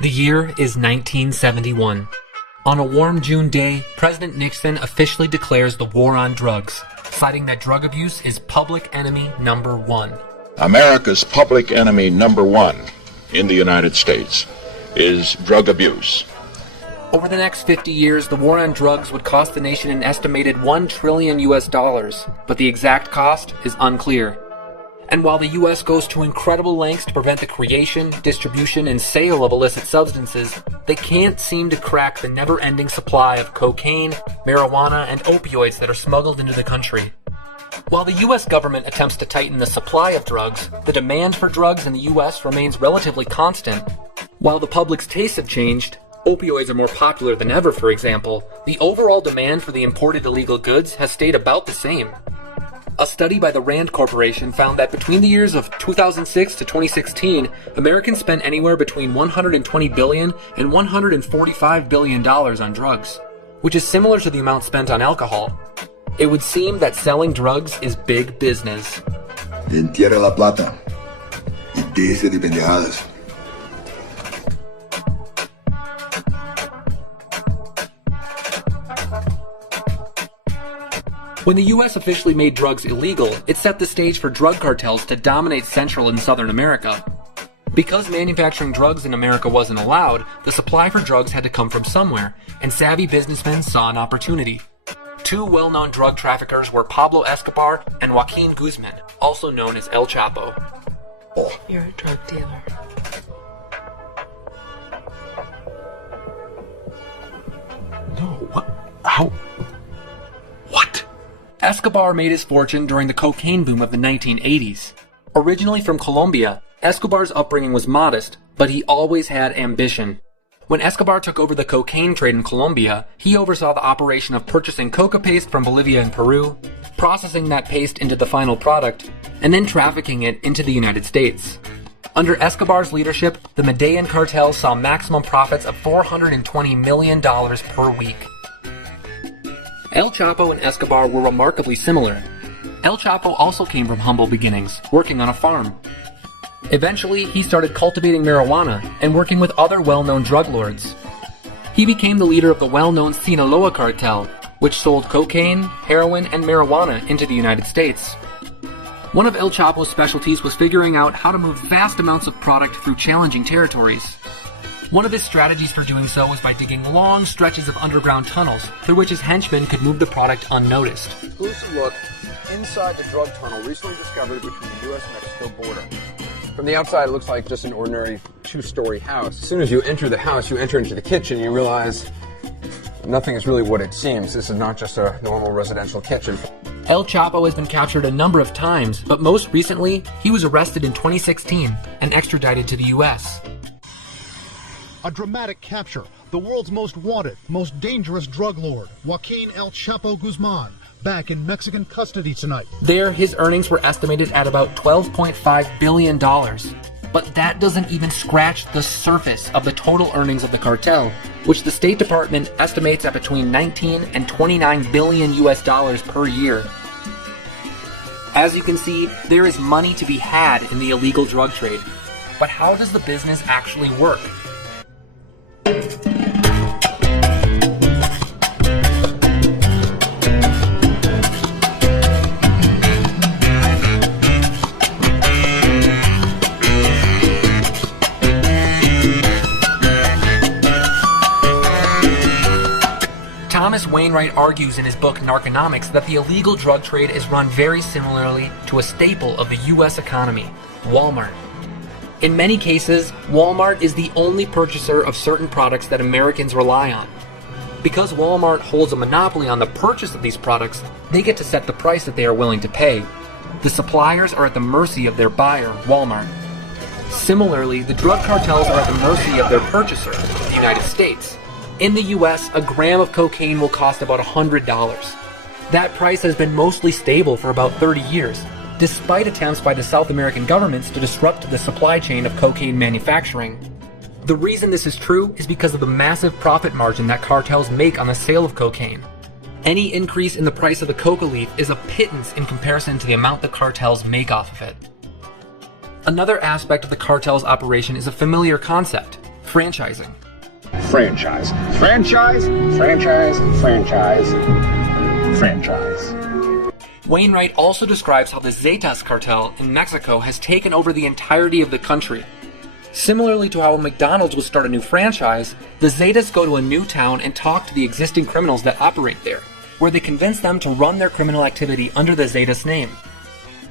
The year is 1971. On a warm June day, President Nixon officially declares the war on drugs, citing that drug abuse is public enemy number one. America's public enemy number one in the United States is drug abuse. Over the next 50 years, the war on drugs would cost the nation an estimated $1 trillion, but the exact cost is unclear. And while the U.S. goes to incredible lengths to prevent the creation, distribution, and sale of illicit substances, they can't seem to crack the never-ending supply of cocaine, marijuana, and opioids that are smuggled into the country. While the U.S. government attempts to tighten the supply of drugs, the demand for drugs in the U.S. remains relatively constant. While the public's tastes have changed, opioids are more popular than ever, for example, the overall demand for the imported illegal goods has stayed about the same. A study by the Rand Corporation found that between the years of 2006 to 2016, Americans spent anywhere between $120 billion and $145 billion on drugs, which is similar to the amount spent on alcohol. It would seem that selling drugs is big business. Entierra la plata y déjese de pendejadas. When the U.S. officially made drugs illegal, it set the stage for drug cartels to dominate Central and Southern America. Because manufacturing drugs in America wasn't allowed, the supply for drugs had to come from somewhere, and savvy businessmen saw an opportunity. Two well-known drug traffickers were Pablo Escobar and Joaquin Guzman, also known as El Chapo. You're a drug dealer. No, what? How? What? Escobar made his fortune during the cocaine boom of the 1980s. Originally from Colombia, Escobar's upbringing was modest, but he always had ambition. When Escobar took over the cocaine trade in Colombia, he oversaw the operation of purchasing coca paste from Bolivia and Peru, processing that paste into the final product, and then trafficking it into the United States. Under Escobar's leadership, the Medellin cartel saw maximum profits of $420 million per week. El Chapo and Escobar were remarkably similar. El Chapo also came from humble beginnings, working on a farm. Eventually, he started cultivating marijuana and working with other well-known drug lords. He became the leader of the well-known Sinaloa cartel, which sold cocaine, heroin, and marijuana into the United States. One of El Chapo's specialties was figuring out how to move vast amounts of product through challenging territories. One of his strategies for doing so was by digging long stretches of underground tunnels through which his henchmen could move the product unnoticed. Exclusive look inside the drug tunnel recently discovered between the U.S.-Mexico border. From the outside, it looks like just an ordinary two-story house. As soon as you enter the house, you enter into the kitchen, you realize nothing is really what it seems. This is not just a normal residential kitchen. El Chapo has been captured a number of times, but most recently, he was arrested in 2016 and extradited to the U.S. A dramatic capture. The world's most wanted, most dangerous drug lord, Joaquin El Chapo Guzman, back in Mexican custody tonight. There, his earnings were estimated at about $12.5 billion. But that doesn't even scratch the surface of the total earnings of the cartel, which the State Department estimates at between 19 and 29 billion US dollars per year. As you can see, there is money to be had in the illegal drug trade. But how does the business actually work? Thomas Wainwright argues in his book Narconomics that the illegal drug trade is run very similarly to a staple of the U.S. economy, Walmart. In many cases, Walmart is the only purchaser of certain products that Americans rely on. Because Walmart holds a monopoly on the purchase of these products, they get to set the price that they are willing to pay. The suppliers are at the mercy of their buyer, Walmart. Similarly, the drug cartels are at the mercy of their purchaser, the United States. In the US, a gram of cocaine will cost about $100. That price has been mostly stable for about 30 years, despite attempts by the South American governments to disrupt the supply chain of cocaine manufacturing. The reason this is true is because of the massive profit margin that cartels make on the sale of cocaine. Any increase in the price of the coca leaf is a pittance in comparison to the amount the cartels make off of it. Another aspect of the cartel's operation is a familiar concept: franchising. Franchise. Franchise. Franchise. Franchise. Franchise. Wainwright also describes how the Zetas cartel in Mexico has taken over the entirety of the country. Similarly to how McDonald's will start a new franchise, the Zetas go to a new town and talk to the existing criminals that operate there, where they convince them to run their criminal activity under the Zetas name.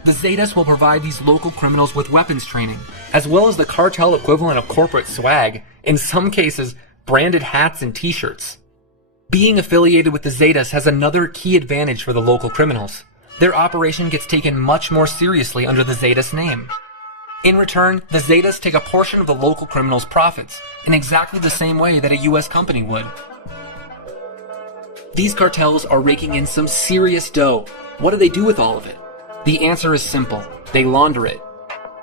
The Zetas will provide these local criminals with weapons training, as well as the cartel equivalent of corporate swag, in some cases, branded hats and t-shirts. Being affiliated with the Zetas has another key advantage for the local criminals. Their operation gets taken much more seriously under the Zetas name. In return, the Zetas take a portion of the local criminals' profits, in exactly the same way that a US company would. These cartels are raking in some serious dough. What do they do with all of it? The answer is simple. They launder it.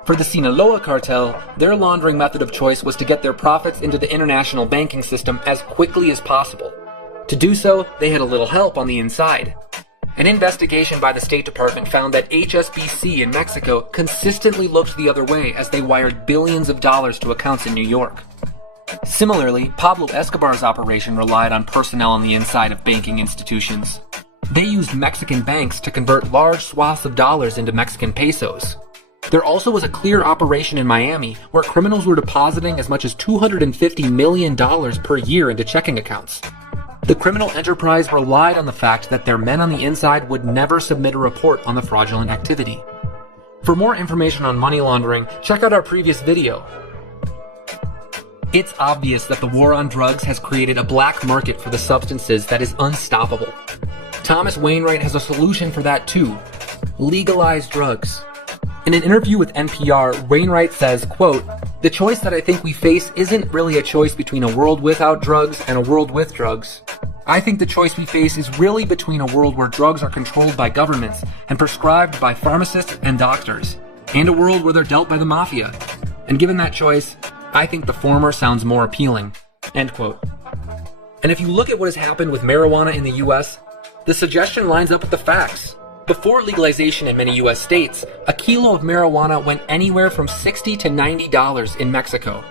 For the Sinaloa cartel, their laundering method of choice was to get their profits into the international banking system as quickly as possible. To do so, they had a little help on the inside. An investigation by the State Department found that HSBC in Mexico consistently looked the other way as they wired billions of dollars to accounts in New York. Similarly, Pablo Escobar's operation relied on personnel on the inside of banking institutions. They used Mexican banks to convert large swaths of dollars into Mexican pesos. There also was a clear operation in Miami where criminals were depositing as much as $250 million per year into checking accounts. The criminal enterprise relied on the fact that their men on the inside would never submit a report on the fraudulent activity. For more information on money laundering, check out our previous video. It's obvious that the war on drugs has created a black market for the substances that is unstoppable. Thomas Wainwright has a solution for that too. Legalize drugs. In an interview with NPR, Wainwright says, quote, "The choice that I think we face isn't really a choice between a world without drugs and a world with drugs. I think the choice we face is really between a world where drugs are controlled by governments and prescribed by pharmacists and doctors, and a world where they're dealt by the mafia. And given that choice, I think the former sounds more appealing." End quote. And if you look at what has happened with marijuana in the US, the suggestion lines up with the facts. Before legalization in many US states, a kilo of marijuana went anywhere from $60 to $90 in Mexico.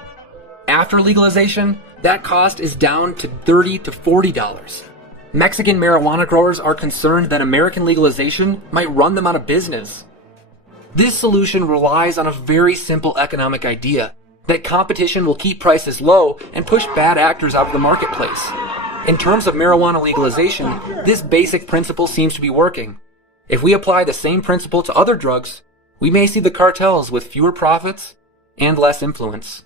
After legalization, that cost is down to $30 to $40. Mexican marijuana growers are concerned that American legalization might run them out of business. This solution relies on a very simple economic idea, that competition will keep prices low and push bad actors out of the marketplace. In terms of marijuana legalization, this basic principle seems to be working. If we apply the same principle to other drugs, we may see the cartels with fewer profits and less influence.